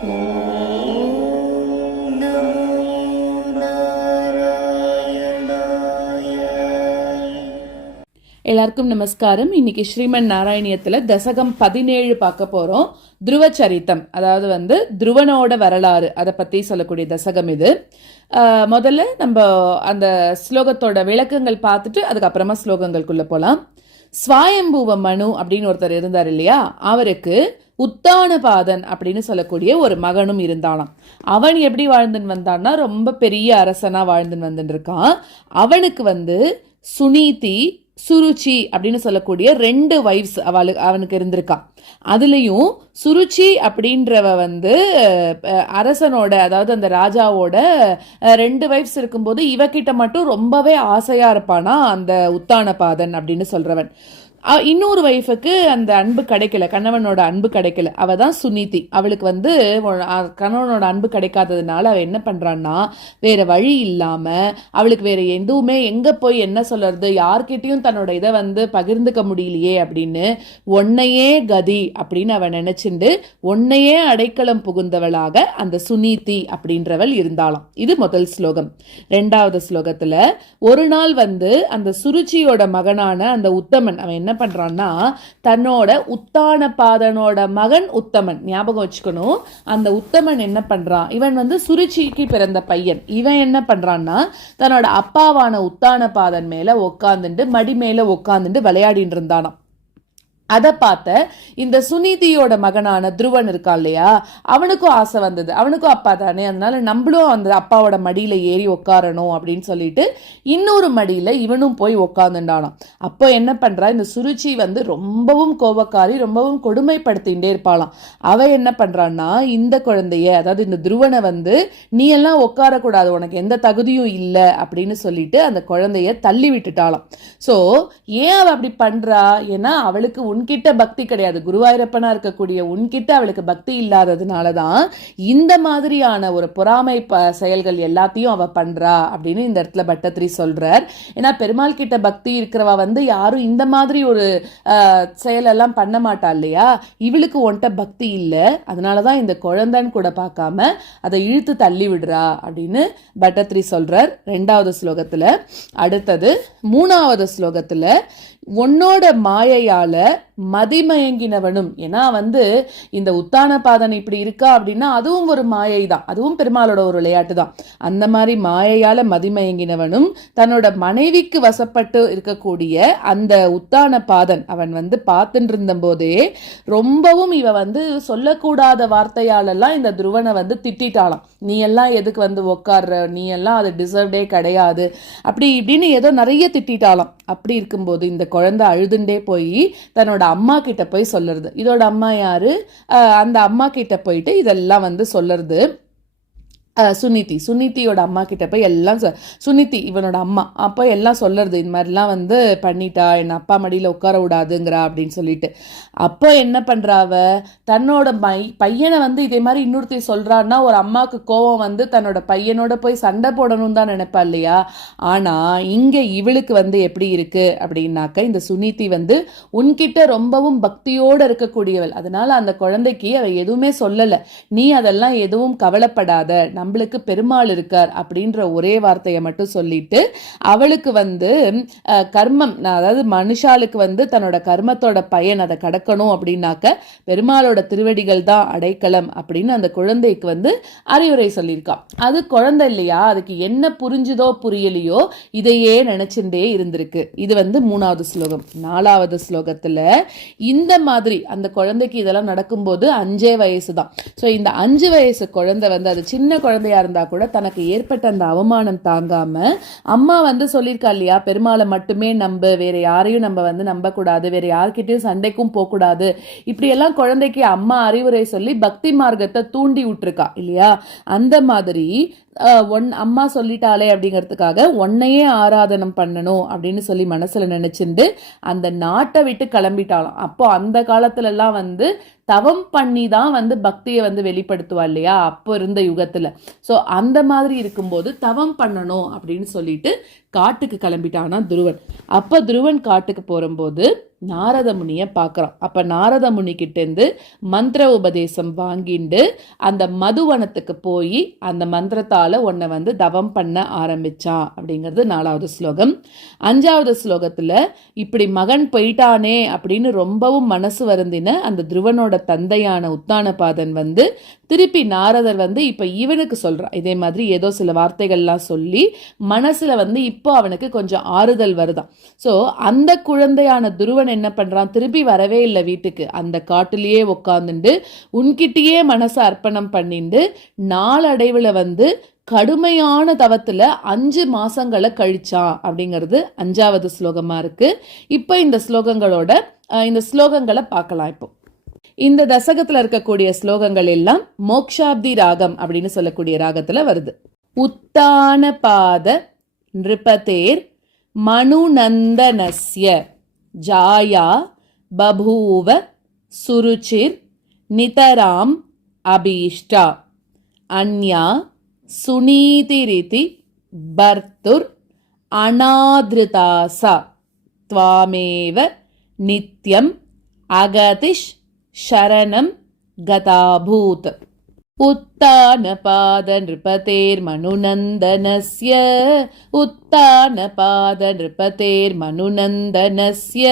எல்லாருக்கும் நமஸ்காரம். இன்னைக்கு ஸ்ரீமன் நாராயணியத்தில் தசகம் 17 பார்க்க போகிறோம். துருவ சரித்தம், அதாவது துருவனோட வரலாறு, அதை பற்றி சொல்லக்கூடிய தசகம் இது. முதல்ல நம்ம அந்த ஸ்லோகத்தோட விளக்கங்கள் பார்த்துட்டு அதுக்கப்புறமா ஸ்லோகங்களுக்குள்ள போகலாம். ஸ்வாயம்புவ மனு அப்படின்னு ஒருத்தர் இருந்தார் இல்லையா, அவருக்கு உத்தானபாதன் அப்படின்னு சொல்லக்கூடிய ஒரு மகனும் இருந்தானாம். அவன் எப்படி வாழ்ந்துன்னு வந்தான்னா ரொம்ப பெரிய அரசனா வாழ்ந்துன்னு வந்துட்டு இருக்கான். அவனுக்கு சுனீதி, சுருச்சி அப்படின்னு சொல்லக்கூடிய 2 வைஃப்ஸ் அவனுக்கு இருந்திருக்கான். அதுலயும் சுருச்சி அப்படின்றவ அரசனோட, அதாவது அந்த ராஜாவோட 2 வைஃப்ஸ் இருக்கும்போது இவகிட்ட மட்டும் ரொம்பவே ஆசையா இருப்பானா அந்த உத்தானபாதன் அப்படின்னு சொல்றவன். இன்னொரு வைஃபுக்கு அந்த அன்பு கிடைக்கல, கணவனோட அன்பு கிடைக்கல. அவ தான் சுனீதி. அவளுக்கு கணவனோட அன்பு கிடைக்காததுனால அவ என்ன பண்றான்னா, வேற வழி இல்லாம அவளுக்கு வேற எதுவுமே எங்க போய் என்ன சொல்றது, யார்கிட்டயும் தன்னோட இதை பகிர்ந்துக்க முடியலையே அப்படின்னு ஒன்னையே கதி அப்படின்னு அவ நினைச்சுண்டு ஒன்னையே அடைக்கலம் புகுந்தவளாக அந்த சுனீதி அப்படின்றவள் இருந்தாளாம். இது முதல் ஸ்லோகம். 2வது ஸ்லோகத்துல ஒரு நாள் அந்த சுருச்சியோட மகனான அந்த உத்தமன் அவன் என்ன பண்றான்னா, தன்னோட உத்தானபாதனோட மகன் உத்தமன், ஞாபகம் வச்சுக்கணும். அந்த உத்தமன் என்ன பண்றான், இவன் சுருச்சிக்கு பிறந்த பையன். இவன் என்ன பண்றான்னா, தன்னோட அப்பாவான உத்தானபாதன் மேல உட்காந்துட்டு மடி மேல உட்காந்துட்டு விளையாடிட்டு இருந்தானாம். அதை பார்த்த இந்த சுனீதியோட மகனான துருவன் இருக்கா இல்லையா, அவனுக்கும் ஆசை வந்தது. அவனுக்கும் அப்பா தானே, அதனால நம்மளும் அந்த அப்பாவோட மடியில ஏறி உட்காரணும் அப்படின்னு சொல்லிட்டு இன்னொரு மடியில இவனும் போய் உட்காந்துட்டானாம். அப்போ என்ன பண்றா, இந்த சுருச்சி ரொம்பவும் கோபக்காரி, ரொம்பவும் கொடுமைப்படுத்திகிட்டே இருப்பாளாம். அவ என்ன பண்றான்னா, இந்த குழந்தைய, அதாவது இந்த துருவனை நீ எல்லாம் உட்காரக்கூடாது, உனக்கு எந்த தகுதியும் இல்லை அப்படின்னு சொல்லிட்டு அந்த குழந்தைய தள்ளி விட்டுட்டாளாம். ஸோ ஏன் அவ அப்படி பண்றா, ஏன்னா அவளுக்கு உன்கிட்ட பக்தி கிடையாது, குருவாயூரப்பனா இருக்கக்கூடிய உன்கிட்ட அவளுக்கு பக்தி இல்லாததுனாலதான் இந்த மாதிரியான ஒரு பொறாமை செயல்கள் எல்லாத்தையும் அவ பண்றா அப்படின்னு இந்த இடத்துல பட்டத்திரி சொல்றார். ஏன்னா பெருமாள் கிட்ட பக்தி இருக்கிறவா யாரும் இந்த மாதிரி ஒரு செயலெல்லாம் பண்ண மாட்டா இல்லையா. இவளுக்கு உன்கிட்ட பக்தி இல்லை, அதனாலதான் இந்த குழந்தைன்னு கூட பார்க்காம அதை இழுத்து தள்ளி விடுறா அப்படின்னு பட்டத்திரி சொல்றார் 2வது ஸ்லோகத்துல. அடுத்தது 3வது ஸ்லோகத்துல, உன்னோட மாயையால மதிமயங்கினவனும், ஏன்னா இந்த உத்தானபாதன் இப்படி இருக்கா அப்படின்னா அதுவும் ஒரு மாயை தான், அதுவும் பெருமாளோட ஒரு விளையாட்டு தான். அந்த மாதிரி மாயையால மதிமயங்கினவனும் தன்னோட மனைவிக்கு வசப்பட்டு இருக்கக்கூடிய அந்த உத்தானபாதன் அவன் பார்த்துட்டு இருந்த போதே ரொம்பவும் இவ சொல்லக்கூடாத வார்த்தையாலெல்லாம் இந்த துருவனை திட்டாளாம். நீ எல்லாம் எதுக்கு உட்கார்ற, நீ எல்லாம் அது டிசர்வ்டே கிடையாது, அப்படி இப்படின்னு ஏதோ நிறைய திட்டாளாம். அப்படி இருக்கும்போது இந்த குழந்தை அழுதுண்டே போய் தன்னோட அம்மா கிட்ட போய் சொல்லுறது. இதோட அம்மா யாரு, அந்த அம்மா கிட்ட போயிட்டு இதெல்லாம் சொல்லுறது சுனிதியோட அம்மா கிட்ட போய் எல்லாம் சுனிதி இவனோட அம்மா அப்போ எல்லாம் சொல்லுறது, இந்த மாதிரிலாம் பண்ணிட்டா, என் அப்பா மடியில உட்கார விடாதுங்கிறா அப்படின்னு சொல்லிட்டு. அப்போ என்ன பண்றாவ, தன்னோட பையனை இதே மாதிரி இன்னொருத்தி சொல்றான்னா ஒரு அம்மாவுக்கு கோவம் தன்னோட பையனோட போய் சண்டை போடணும் தான் நினைப்பா இல்லையா. ஆனா இங்க இவளுக்கு எப்படி இருக்கு அப்படின்னாக்க, இந்த சுனிதி உன்கிட்ட ரொம்பவும் பக்தியோட இருக்கக்கூடியவள், அதனால அந்த குழந்தைக்கு அவ எதுவுமே சொல்லல, நீ அதெல்லாம் எதுவும் கவலைப்படாத, நம்மளுக்கு பெருமாள் இருக்கார் அப்படின்ற ஒரே வார்த்தையை மட்டும் சொல்லிட்டு அவளுக்கு கர்மம், அதாவது மனுஷாளுக்கு தன்னோட கர்மத்தோட பயன் அதை கடக்கணும் அப்படின்னாக்க பெருமாளோட திருவடிகள் தான் அடைக்கலம் அப்படின்னு அந்த குழந்தைக்கு அறிவுரை சொல்லியிருக்கான். அது குழந்தை இல்லையா, அதுக்கு என்ன புரிஞ்சுதோ புரியலையோ இதையே நினைச்சுட்டே இருந்திருக்கு. இது 3வது ஸ்லோகம். 4வது ஸ்லோகத்துல இந்த மாதிரி அந்த குழந்தைக்கு இதெல்லாம் நடக்கும்போது 5 வயசு தான். ஸோ இந்த 5 வயசு குழந்தை அது சின்ன குழந்தையா இருந்தா கூட தனக்கு ஏற்பட்ட அந்த அவமானம் தாங்காம அம்மா சொல்லியிருக்கா இல்லையா, பெருமாளை மட்டுமே நம்ப, வேற யாரையும் நம்ம நம்ப கூடாது, வேற யார்கிட்டயும் சண்டைக்கும் போக கூடாது, இப்படி எல்லாம் குழந்தைக்கு அம்மா அறிவுரை சொல்லி பக்தி மார்க்கத்தை தூண்டி விட்டுருக்கா இல்லையா. அந்த மாதிரி அம்மா சொல்லிட்டாளே அப்படிங்கிறதுக்காக உன்னையே ஆராதனம் பண்ணணும் அப்படின்னு சொல்லி மனசுல நினைச்சுண்டு அந்த நாட்டை விட்டு கிளம்பிட்டாலாம். அப்போ அந்த காலத்துல எல்லாம் தவம் பண்ணி தான் பக்தியை வெளிப்படுத்துவா இல்லையா, அப்போ இருந்த யுகத்துல. ஸோ அந்த மாதிரி இருக்கும்போது தவம் பண்ணணும் அப்படின்னு சொல்லிட்டு காட்டுக்கு கிளம்பிட்டானா துருவன். அப்போ துருவன் காட்டுக்கு போகும்போது நாரத முனியை பார்க்குறான். அப்போ நாரத முனிக்கிட்டேருந்து மந்திர உபதேசம் வாங்கிண்டு அந்த மதுவனத்துக்கு போய் அந்த மந்திரத்தால் உன்னை வந்து தவம் பண்ண ஆரம்பிச்சான் அப்படிங்கிறது 4வது ஸ்லோகம். 5வது ஸ்லோகத்தில் இப்படி மகன் போயிட்டானே அப்படின்னு ரொம்பவும் மனசு வருந்தின அந்த துருவனோட தந்தையான உத்தானபாதன் வந்து திருப்பி நாரதர் வந்து இப்போ இவனுக்கு சொல்கிறான். இதே மாதிரி ஏதோ சில வார்த்தைகள்லாம் சொல்லி மனசில் வந்து இப்போ அவனுக்கு கொஞ்சம் ஆறுதல் வருதான். ஸோ அந்த குழந்தையான துருவன் என்ன பண்றான், திருப்பி வரவே இல்லை வீட்டுக்கு. அந்த காட்டிலேயே உட்காந்துண்டு உன்கிட்டயே மனசை அர்ப்பணம் பண்ணிண்டு நாளடைவில் வந்து கடுமையான தவத்துல 5 மாசங்களை கழிச்சான் அப்படிங்கிறது 5வது ஸ்லோகமா இருக்கு. இப்போ இந்த ஸ்லோகங்களை பார்க்கலாம். இப்போ இந்த தசகத்துல இருக்கக்கூடிய ஸ்லோகங்கள் எல்லாம் மோக்ஷாப்தி ராகம் அப்படின்னு சொல்லக்கூடிய ராகத்துல வருது. உத்தான பாத நிருபதேர் மனுநந்தனஸ்ய ஜாயா பபூவ சுருச்சிர் நிதராம் அபீஷ்டா அன்யா சுனீதிரிதி பர்த்துர் அநாத்ருதாசா த்வாமேவ நித்யம் அகதிஷ் சரணம் கதாபூத். उत्तानपाद नृपतेर्मनुनन्दनस्य उत्तानपाद नृपतेर्मनुनन्दनस्य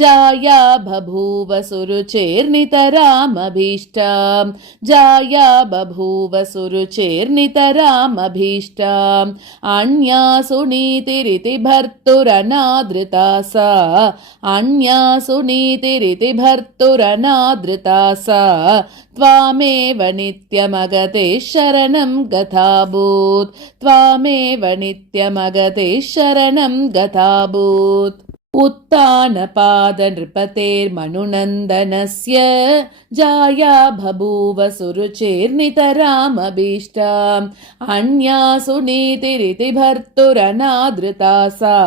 जाया बभूव सुरुचेर्नितरामभीष्टाम् जाया बभूव सुरुचेर्नितरामभीष्टाम् अन्या सुनीतिरिति भर्तुरनादृता सा अन्या सुनीतिरिति भर्तुरनादृता सा त्वामेव नित्यमगते शरणं गताभूत् त्वामेव नित्यमगते शरणं गताभूत्. उत्तानपाद नृपतेर्मनुनन्दनस्य जाया बभूव सुरुचेर्नितरामभीष्टाम् अन्या सुनीतिरिति भर्तुरनादृता सा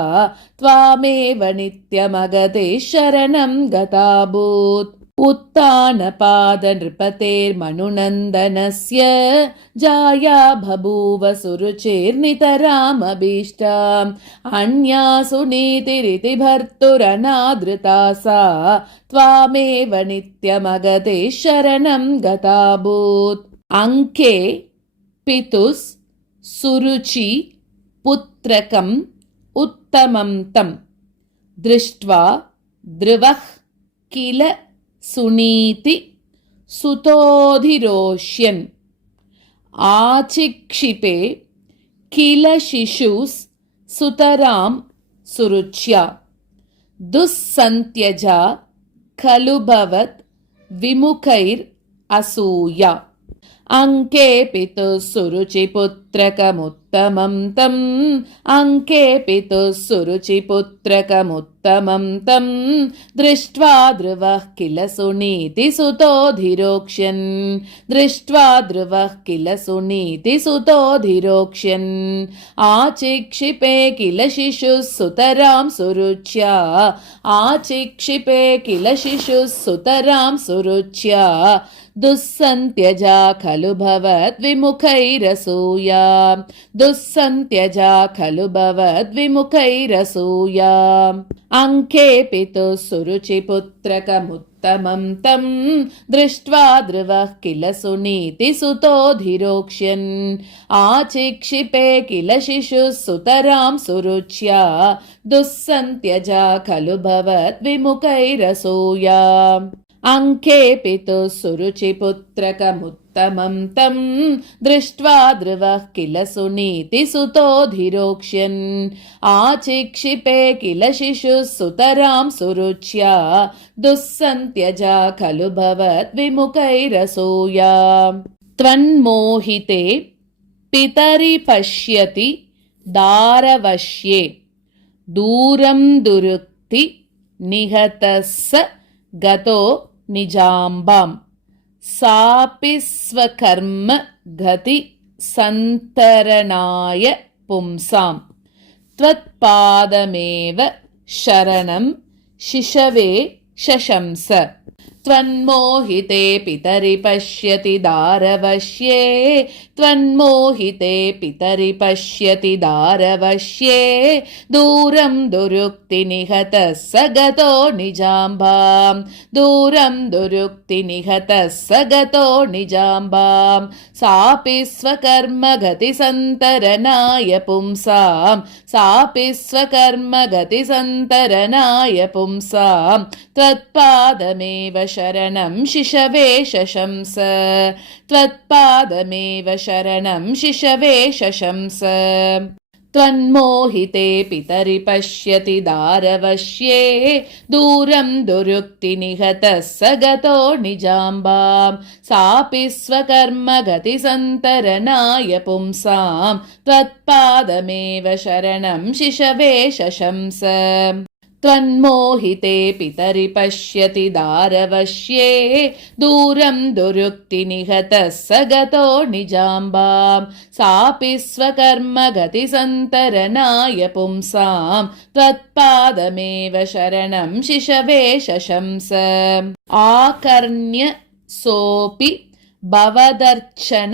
त्वामेव नित्यमगते शरणं गताभूत्. उत्तानपाद नृपतेर्मनुनन्दनस्य जाया बभूव सुरुचेर्नितरामभीष्टाम् अन्या सुनीतिरिति भर्तुरनादृता सा त्वामेव नित्यमगते शरणं गताभूत्. अंके पितुस् सुरुचि पुत्रकम् उत्तमं तम् दृष्ट्वा ध्रुवः किल सुनीति सुतोधिरोष्यन् आचिक्षिपे किल शिशुस् सुतरां सुरुच्या दुस्सन्त्यजा खलु भवत् विमुखैर् असूया. अंके पितुः सुरुचिपुत्रकमुत्तमं तम् अंके पितुः सुरुचिपुत्रकमुत्तमं तम् दृष्ट्वा ध्रुवः किल सुनीति सुतोधिरोक्ष्यन् दृष्ट्वा ध्रुवः किल सुनीति सुतोधिरोक्ष्यन् आचिक्षिपे किल शिशुः सुतरां सुरुच्या आचिक्षिपे किल शिशुः सुतरां सुरुच्या दुस्सन्त्यजा खलु भवत् विमुखैरसूया दुस्सन्त्यजा खलु भवत् विमुखैरसूया. अंके पितुः सुरुचिपुत्रकमुत्तमं तम् दृष्ट्वा ध्रुवः किल सुनीति सुतोधिरोक्ष्यन् आचिक्षिपे किल शिशुः सुतरां सुरुच्या दुस्सन्त्यजा खलु भवत् विमुखैरसूया. अंके पितुः सुरुचिपुत्रकमुत्तमं तम् दृष्ट्वा ध्रुवः किल सुनीति सुतोधिरोक्ष्यन् आचिक्षिपे किल शिशुः सुतरां सुरुच्या दुस्सन्त्यजा खलु भवत् विमुखैरसूया. त्वन्मोहिते पितरि पश्यति दारवश्ये दूरं दुरुक्ति निहतस्स गतो निजाम्बाम् सापि स्वकर्म गति सन्तरणाय पुंसाम् त्वत्पादमेव शरणं शिशवे शशंस. त्वन्मोहिते पितरि पश्यति दारवश्ये त्वन्मोहिते पितरि पश्यति दारवश्ये दूरं दुरुक्तिनिहतः स गतो निजाम्बां दूरं दुरुक्तिनिहतः स गतो निजाम्बां सापि स्वकर्मगतिसन्तरणाय पुंसां सापि स्वकर्मगतिसन्तरणाय पुंसां त्वत्पादमेव शरणं शिशवे शशंस त्वत्पादमेव शरणं शिशवे शशंस त्वन्मोहिते पितरि पश्यति दारवश्ये दूरं दुरुक्तिनिहतः स गतो निजाम्बां सापि स्वकर्मगतिसन्तरणाय पुंसां त्वत्पादमेव शरणं शिशवे शशंस त्वन्मोहिते पितरि पश्यति दारवश्ये दूरं दुरुक्तिनिहतः स गतो निजाम्बां सापि स्वकर्मगतिसन्तरणाय पुंसां त्वत्पादमेव शरणं शिशवे शशंस आकर्ण्य सोऽपि भवदर्चन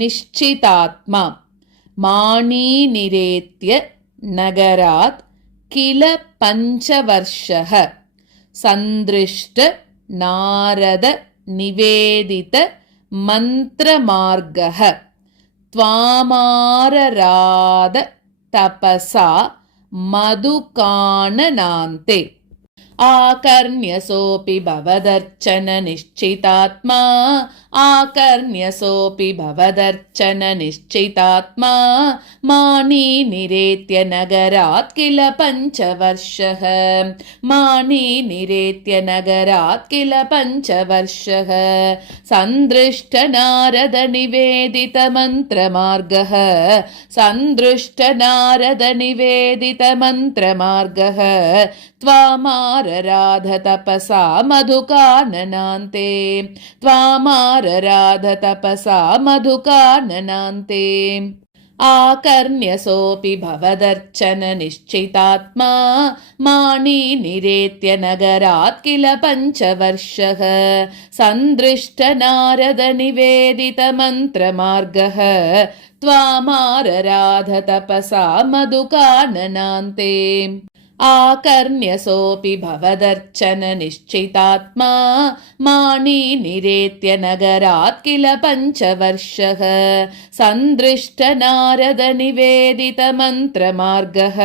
निश्चितात्मा माणिनिरेत्य नगरात् किल पञ्चवर्षः सन्दृष्ट नारद निवेदित मन्त्रमार्गः त्वामारराद तपसा मधुकाननान्ते आकर्ण्यसोऽपि भवदर्चन निश्चितात्मा आकर्ण्यसोऽपि भवदर्चन निश्चितात्मा माणिनिरेत्य नगरात् किल पञ्चवर्षः माणिनिरेत्य नगरात् किल पञ्चवर्षः सन्दृष्ट नारद निवेदित मन्त्रमार्गः सन्दृष्ट नारद निवेदित मन्त्रमार्गः त्वामारराध तपसा मधुकाननान्ते त्वामारराध तपसा मधुकाननान्ते आकर्ण्यसोऽपि भवदर्चन निश्चितात्मा माणिनिरेत्य नगरात् किल पञ्चवर्षः सन्दृष्ट नारद निवेदित मन्त्रमार्गः त्वामारराध तपसा मधुकाननान्ते आकर्ण्यसोऽपि भवदर्चन निश्चितात्मा माणिनिरेत्य नगरात् किल पञ्चवर्षः सन्दृष्ट नारद निवेदित मन्त्रमार्गः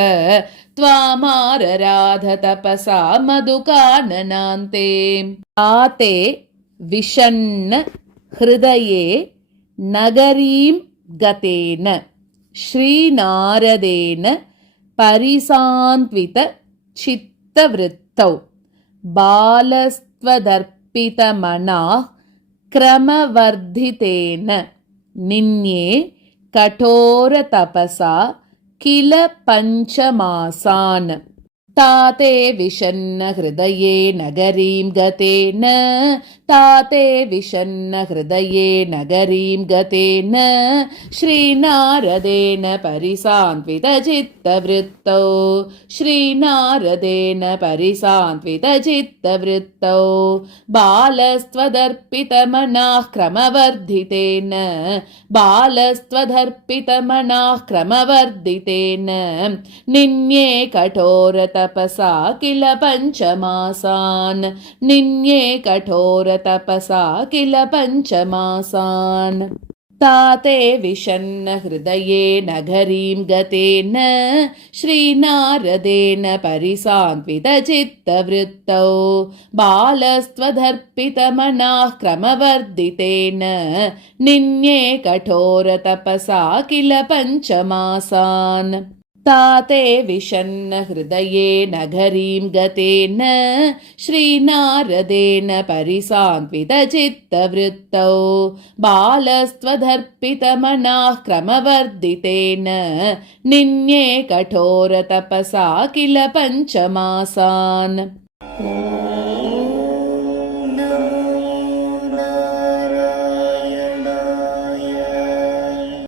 त्वामारराध तपसा मधुकाननान्ते आते विषण्ण हृदये नगरीं गतेन श्रीनारदेन परिसान्त्वित चित्तवृत्तौ बालस्त्वदर्पितमनाः क्रमवर्धितेन निन्ये कठोरतपसा किल पञ्चमासान् ताते विषण्ण हृदये नगरीं गतेन ताते विषण्ण हृदये नगरीं गतेन श्रीनारदेन परिसान्त्वित चित्तवृत्तौ श्रीनारदेन परिसान्त्वित चित्तवृत्तौ बालस्त्वदर्पितमनाः क्रमवर्धितेन बालस्त्वदर्पितमनाः क्रमवर्धितेन निन्ये कठोरतपसा किल पञ्चमासान् निन्ये कठोरतपसा किल पञ्चमासान् ताते विषण्ण हृदये नगरीं गतेन श्रीनारदेन परिसान्त्वित चित्तवृत्तौ बालस्त्वदर्पितमनाः क्रमवर्धितेन निन्ये कठोरतपसा किल पञ्चमासान् ताते विषण्ण हृदये नगरीं गतेन श्रीनारदेन परिसान्त्वित चित्तवृत्तौ बालस्त्वदर्पितमनाः क्रमवर्धितेन निन्ये कठोरतपसा किल पञ्चमासान्।